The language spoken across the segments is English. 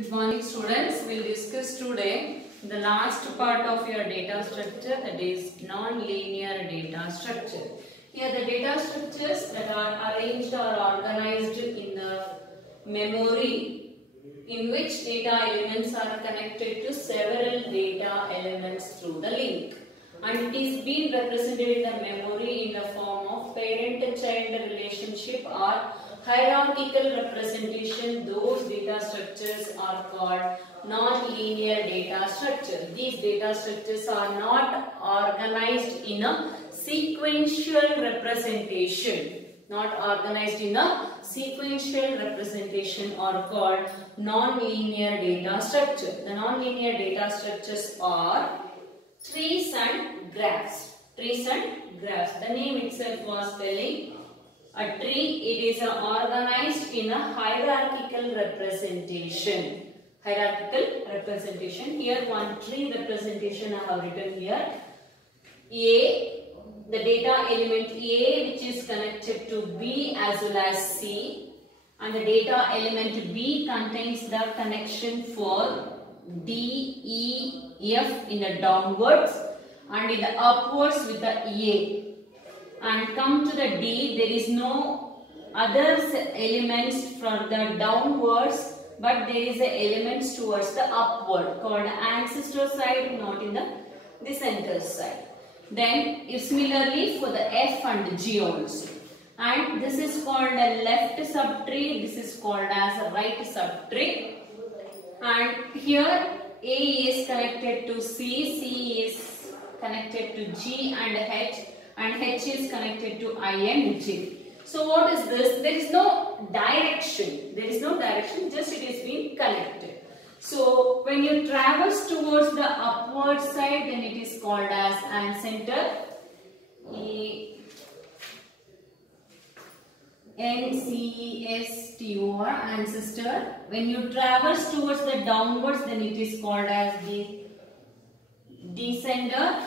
Good morning students. We'll discuss today the last part of your data structure, that is non-linear data structure. Here the data structures that are arranged or organized in the memory, in which data elements are connected to several data elements through the link, and it is being represented in the memory in the form of parent-child relationship or hierarchical representation. Those data structures are called non-linear data structure. These data structures are not organized in a sequential representation. Not organized in a sequential representation are called non-linear data structure. The non-linear data structures are trees and graphs. Trees and graphs. The name itself was telling a tree. It is organized in a hierarchical representation. Hierarchical representation. Here one tree representation I have written here. A, the data element A, which is connected to B as well as C, and the data element B contains the connection for D, E, F in the downwards and in the upwards with the A. And come to the D, there is no other elements from the downwards, but there is a elements towards the upward called ancestor side, not in the descender side. Then similarly for the F and G also. And this is called a left subtree, this is called as a right subtree. And here A is connected to C, C is connected to G and H is connected to I and J. So what is this? There is no direction. There is no direction, just it is being connected. So when you traverse towards the upward side, then it is called as ancestor. Ancestor, ancestor. When you traverse towards the downwards, then it is called as the descender.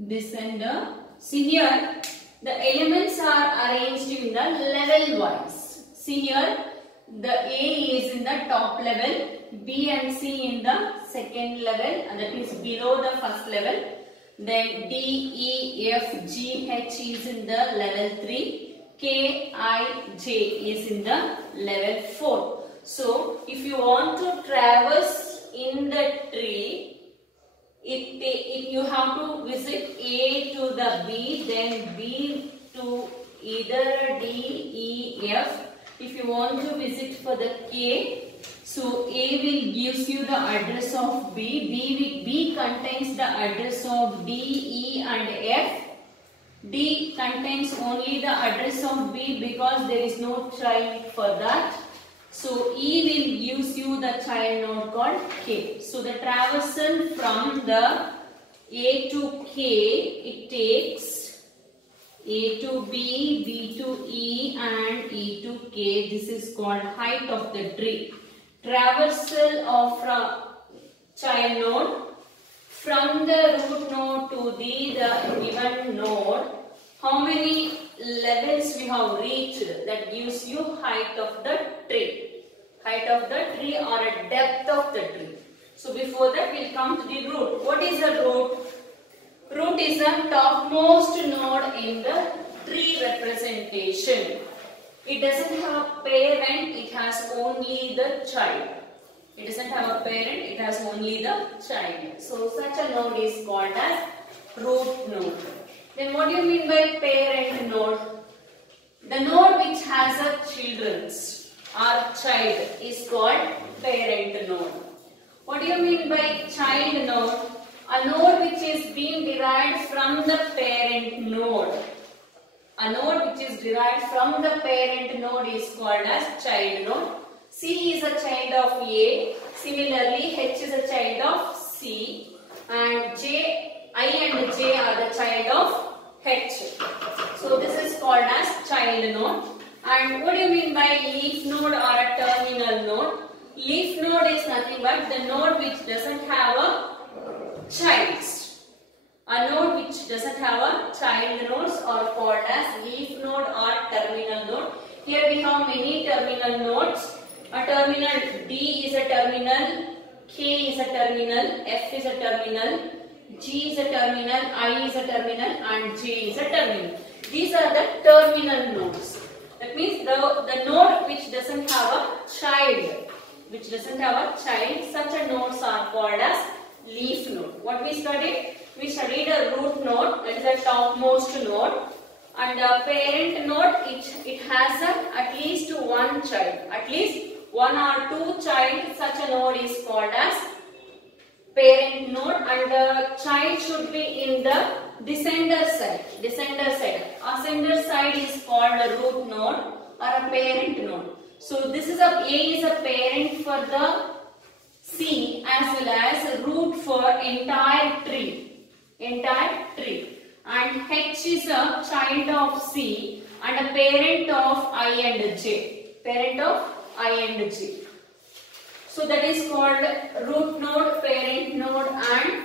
Descender. See here, the elements are arranged in the level wise. See here, the A is in the top level, B and C in the second level, and that is below the first level. Then D, E, F, G, H is in the level 3, K, I, J is in the level 4. So if you want to traverse in the tree, if you have to visit A to the B, then B to either D, E, F. If you want to visit for the K, so A will gives you the address of B. B contains the address of D, E and F. D contains only the address of B because there is no child for that. So E will gives you the child node called K. So the traversal from the A to K, it takes A to B, B to E and E to K. This is called height of the tree. Traversal of child node from the root node to the given node. How many levels we have reached, that gives you height of the tree. Height of the tree or a depth of the tree. So before that we will come to the root. What is the root? Root is the topmost node in the tree representation. It doesn't have a parent, it has only the child. It doesn't have a parent, it has only the child. So such a node is called as root node. Then what do you mean by parent node? The node which has a children's or child is called parent node. What do you mean by child node? A node which is being derived from the parent node. A node which is derived from the parent node is called as child node. C is a child of A. Similarly, H is a child of C. And I and J are the child of H. So this is called as child node. And what do you mean by leaf node or a terminal node? Leaf node is nothing but the node which doesn't have a child. A node which doesn't have a child nodes are called as leaf node or terminal node. Here we have many terminal nodes. A terminal D is a terminal, K is a terminal, F is a terminal, G is a terminal, I is a terminal, and J is a terminal. These are the terminal nodes. That means the node which doesn't have a child, such a nodes are called as leaf node. What we studied? We studied a root node, that is the topmost node, and a parent node, it has at least one child, at least one or two child. Such a node is called as parent node, and the child should be in the descender side. Ascender side is called a root node or a parent node. So this is A is a parent for the C as well as root for entire tree. And H is a child of C and a parent of I and J. So that is called root node, parent node, and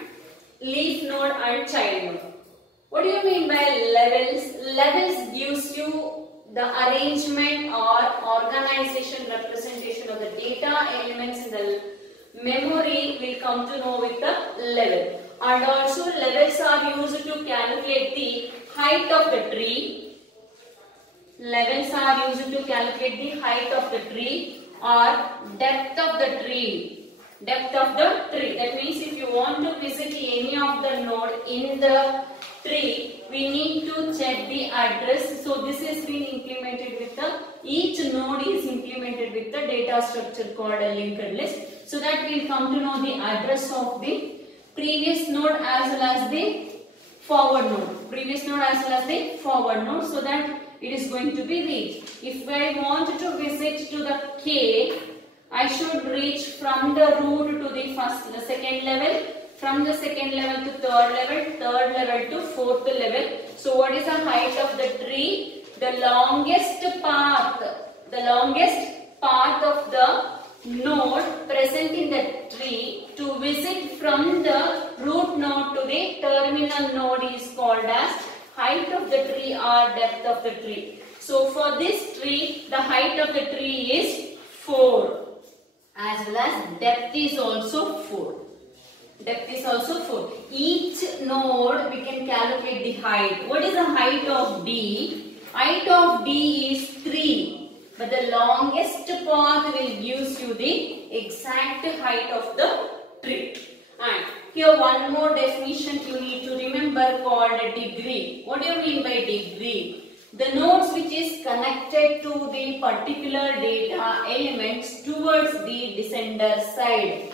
leaf node and child node. What do you mean by levels? Levels gives you the arrangement or organization, representation of the data elements in the memory. Will come to know with the level. And also levels are used to calculate the height of the tree. Levels are used to calculate the height of the tree or depth of the tree. That means if you want to visit any of the node in the tree, we need to check the address. So this is being implemented with each node is implemented with the data structure called a linked list. So that we will come to know the address of the previous node as well as the forward node. So that it is going to be reached. If I want to visit to the K, I should reach from the root to the second level, from the second level to third level to fourth level. So what is the height of the tree? The longest path of the node present in the tree to visit from the root node to the terminal node is called as height of the tree or depth of the tree. So for this tree, the height of the tree is 4 as well as depth is also 4. Each node we can calculate the height. What is the height of D? Height of D is 3. But the longest path will gives you the exact height of the tree. And here one more definition you need to remember called a degree. What do you mean by degree? The nodes which is connected to the particular data elements towards the descender side.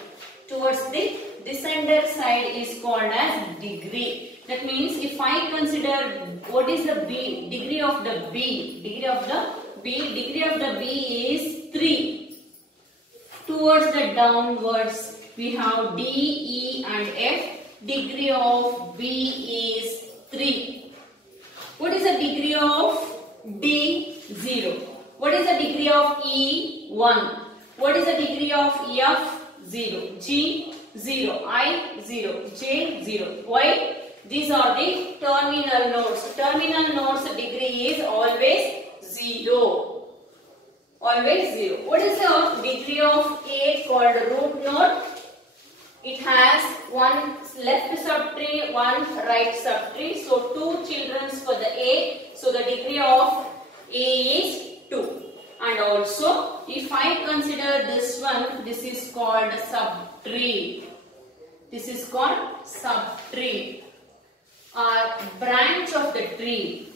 Is called as degree. That means if I consider what is the degree of the B is 3. Towards the downwards we have D, E and F. Degree of B is 3. What is the degree of D? 0. What is the degree of E? 1. What is the degree of F? 0. G? 0. I? 0. J? 0. Why? These are the terminal nodes. Terminal nodes degree is always 0. What is the degree of A called root node? It has one left subtree, one right subtree. So 2 children for the A. So the degree of A is 2. And also if I consider this one, this is called subtree. Or branch of the tree.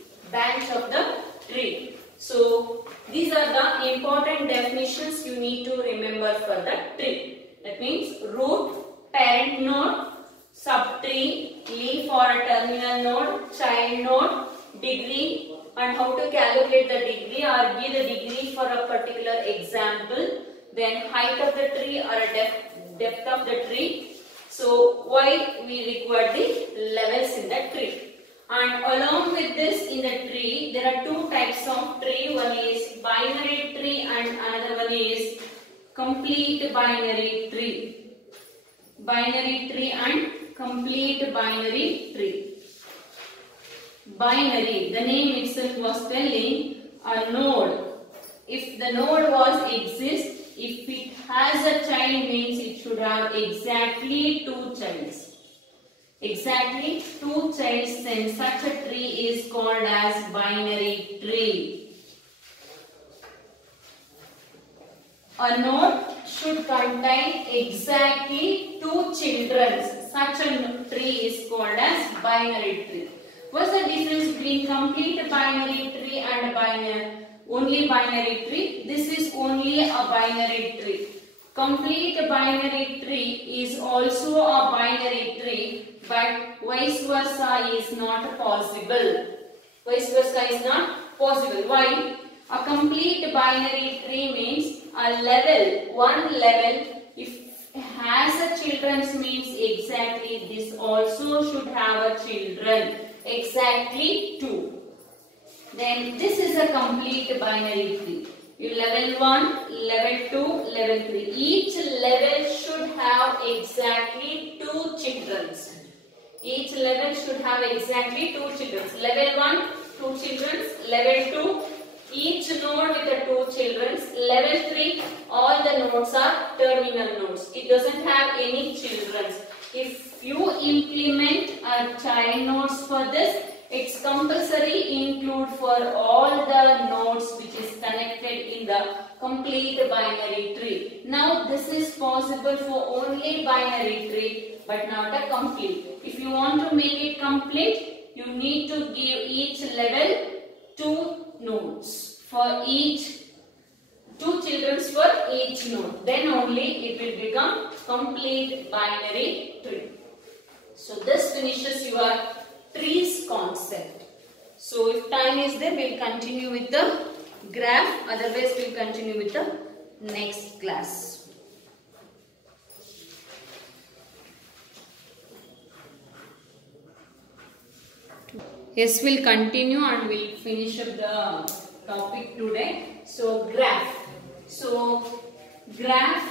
So these are the important definitions you need to remember for the tree. That means root, parent node, subtree, leaf or a terminal node, child node, degree, and how to calculate the degree or give the degree for a particular example. Then height of the tree or a depth of the tree. So why we require the levels in the tree. And along with this in the tree, there are 2 types of tree. One is binary tree and another one is complete binary tree. Binary tree and complete binary tree. Binary, the name itself was telling a node. If the node was exist, if it has a child means it should have exactly 2 childs. Exactly 2 childs, then such a tree is called as binary tree. A node should contain exactly 2 children. Such a tree is called as binary tree. What's the difference between complete binary tree and only binary tree? This is only a binary tree. Complete binary tree is also a binary tree, but vice versa is not possible. Vice versa is not possible. Why? A complete binary tree means a level, one level, if has a children's means exactly this also should have a children. Exactly 2. Then this is a complete binary tree. Level 1, level 2, level 3. Each level should have exactly 2 children. Each level should have exactly 2 children. Level 1, 2 children. Level 2, each node with the 2 children. Level 3, all the nodes are terminal nodes. It doesn't have any children. If you implement a child nodes for this, it's compulsory include for all the nodes which is connected in the complete binary tree. Now this is possible for only binary tree but not a complete. If you want to make it complete, you need to give each level 2 nodes for each 2 children for each node. Then only it will become complete binary tree. So this finishes your trees concept. So if time is there, we will continue with the graph. Otherwise, we will continue with the next class. Yes, we'll continue and we'll finish up the topic today. So graph. So graph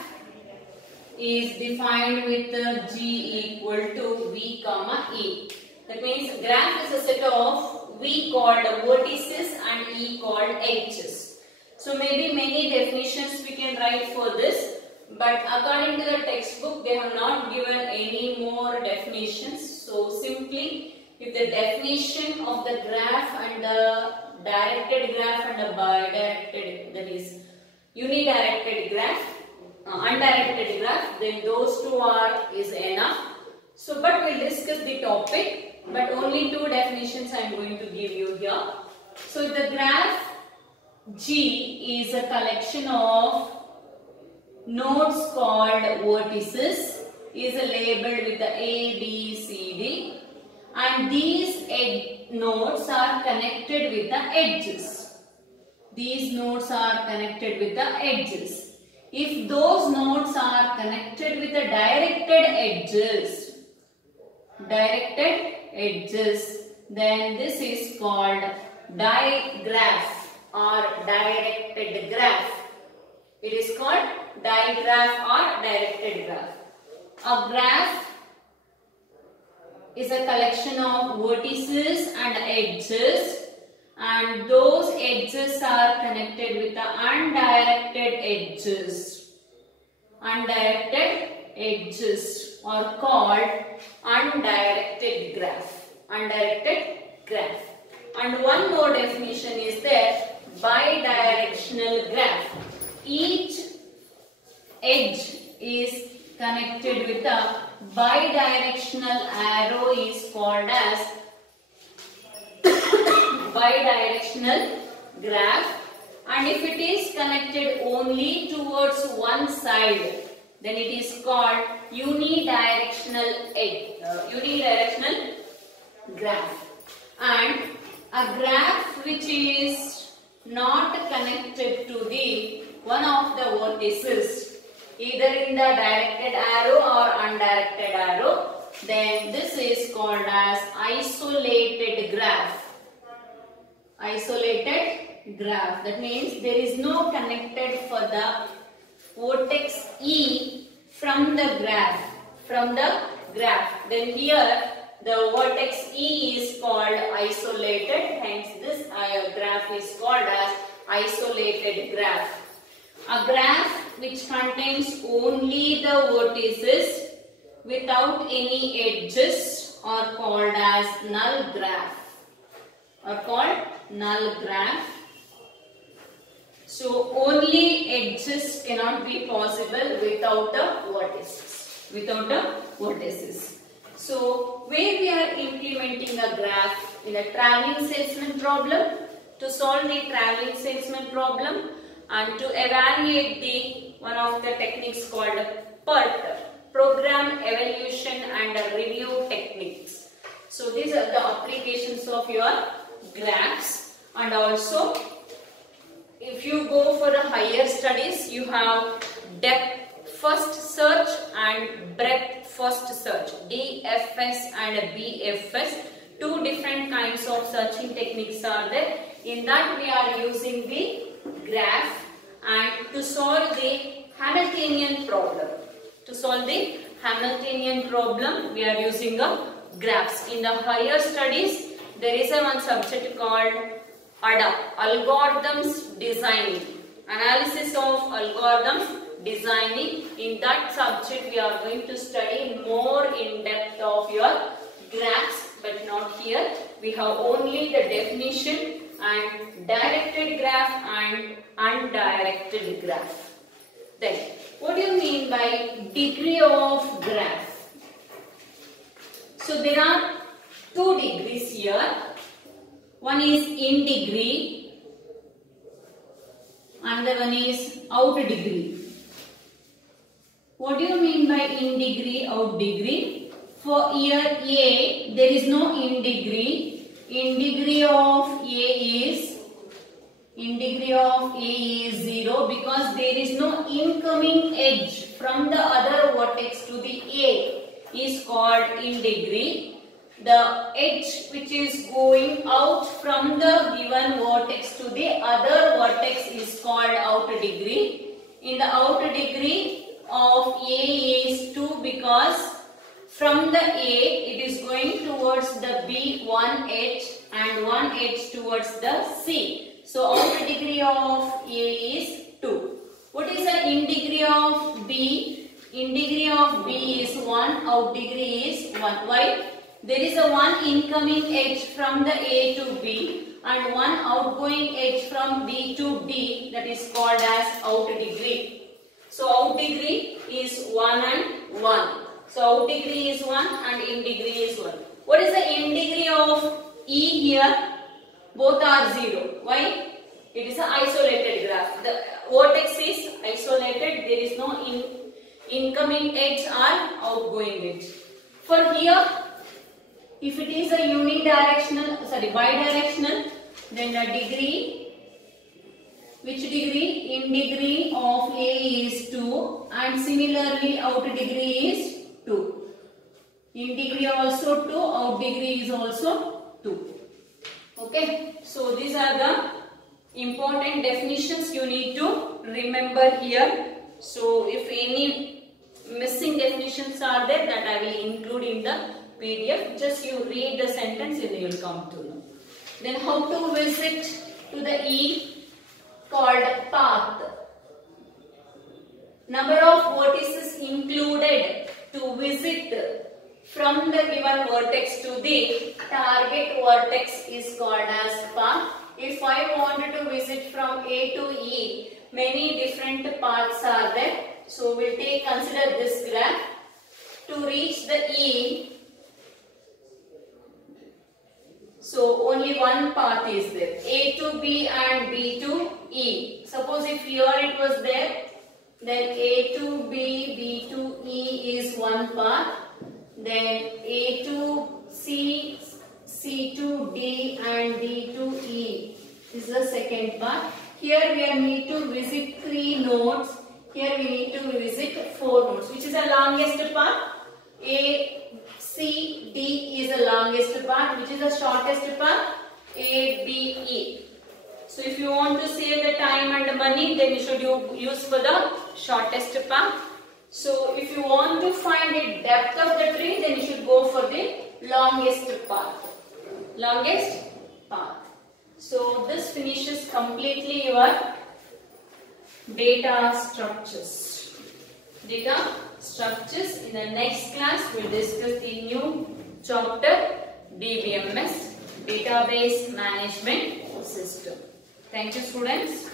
is defined with G equal to V comma E. That means graph is a set of V called vertices and E called edges. So maybe many definitions we can write for this, but according to the textbook they have not given any more definitions. So simply if the definition of the graph and the directed graph and the bidirected, that is unidirected graph, undirected graph, then those two is enough. So but we'll discuss the topic, but only 2 definitions I am going to give you here. So the graph G is a collection of nodes called vertices, is labeled with the A, B, C, D, and these nodes are connected with the edges. These nodes are connected with the edges. If those nodes are connected with the directed edges, then this is called digraph or directed graph. It is called digraph or directed graph. A graph is a collection of vertices and edges, and those edges are connected with the undirected edges. Undirected edges are called undirected graph. Undirected graph. And one more definition is there, bidirectional graph. Each edge is connected with a bidirectional arrow is called as bidirectional graph, and if it is connected only towards one side, then it is called unidirectional graph. And a graph which is not connected to the one of the vertices, either in the directed arrow or undirected arrow, then this is called as isolated graph. Isolated graph. That means there is no connected for the vertex E from the graph. Then here the vertex E is called isolated. Hence this graph is called as isolated graph. A graph which contains only the vertices without any edges are called as null graph. So only edges cannot be possible without the vertices. So where we are implementing a graph in a traveling salesman problem, to solve the traveling salesman problem and to evaluate the one of the techniques called PERT, program evaluation and review techniques. So these are the applications of your graphs. And also if you go for the higher studies, you have depth first search and breadth first search, DFS and BFS. Two different kinds of searching techniques are there. In that we are using the graph, and to solve the Hamiltonian problem. We are using a graphs. In the higher studies, there is one subject called ADA, Algorithms Designing, Analysis of Algorithms Designing. In that subject, we are going to study more in depth of your graphs, but not here. We have only the definition and directed graph and undirected graph. Then, what do you mean by degree of graph? So there are two degrees here. One is in degree, another one is out degree. What do you mean by in degree, out degree? For here A, there is no in degree. In degree of A is 0 because there is no incoming edge from the other vertex to the A is called in degree. The edge which is going out from the given vertex to the other vertex is called outer degree. In the outer degree of A is 2 because from the A it is going towards the B one edge and one edge towards the C. So outer degree of A is 2. What is the in degree of B? In degree of B is 1, out degree is 1. Why? There is a one incoming edge from the A to B and one outgoing edge from B to D, that is called as out degree. So out degree is 1 and 1. So out degree is 1 and in degree is 1. What is the in degree of E here? Both are 0. Why? It is an isolated graph. The vertex is isolated. There is no incoming edge or outgoing edge. For here, if it is a bidirectional, then the degree, which degree? In degree of A is 2 and similarly out degree is 2. In degree also 2, out degree is also 2. Okay, so these are the important definitions you need to remember here. So if any missing definitions are there, that I will include in the PDF. Just you read the sentence and you will come to know. Then how to visit to the E called path. Number of vertices included to visit from the given vertex to the target vertex is called as path. If I wanted to visit from A to E, many different paths are there. So we'll consider this graph. To reach the E, so only one path is there. A to B and B to E. Suppose if here it was there, then A to B, B to E is one path. Then A to C, C to D and D to E is the second path. Here we need to visit 3 nodes. Here we need to visit 4 nodes. Which is the longest path? A, C, D is the longest path. Which is the shortest path? A, B, E. So if you want to save the time and money, then you should use for the shortest path. So if you want to find the depth of the tree, then you should go for the longest path. So this finishes completely your data structures. Data structures. In the next class, we'll discuss the new chapter DBMS, Database Management System. Thank you, students.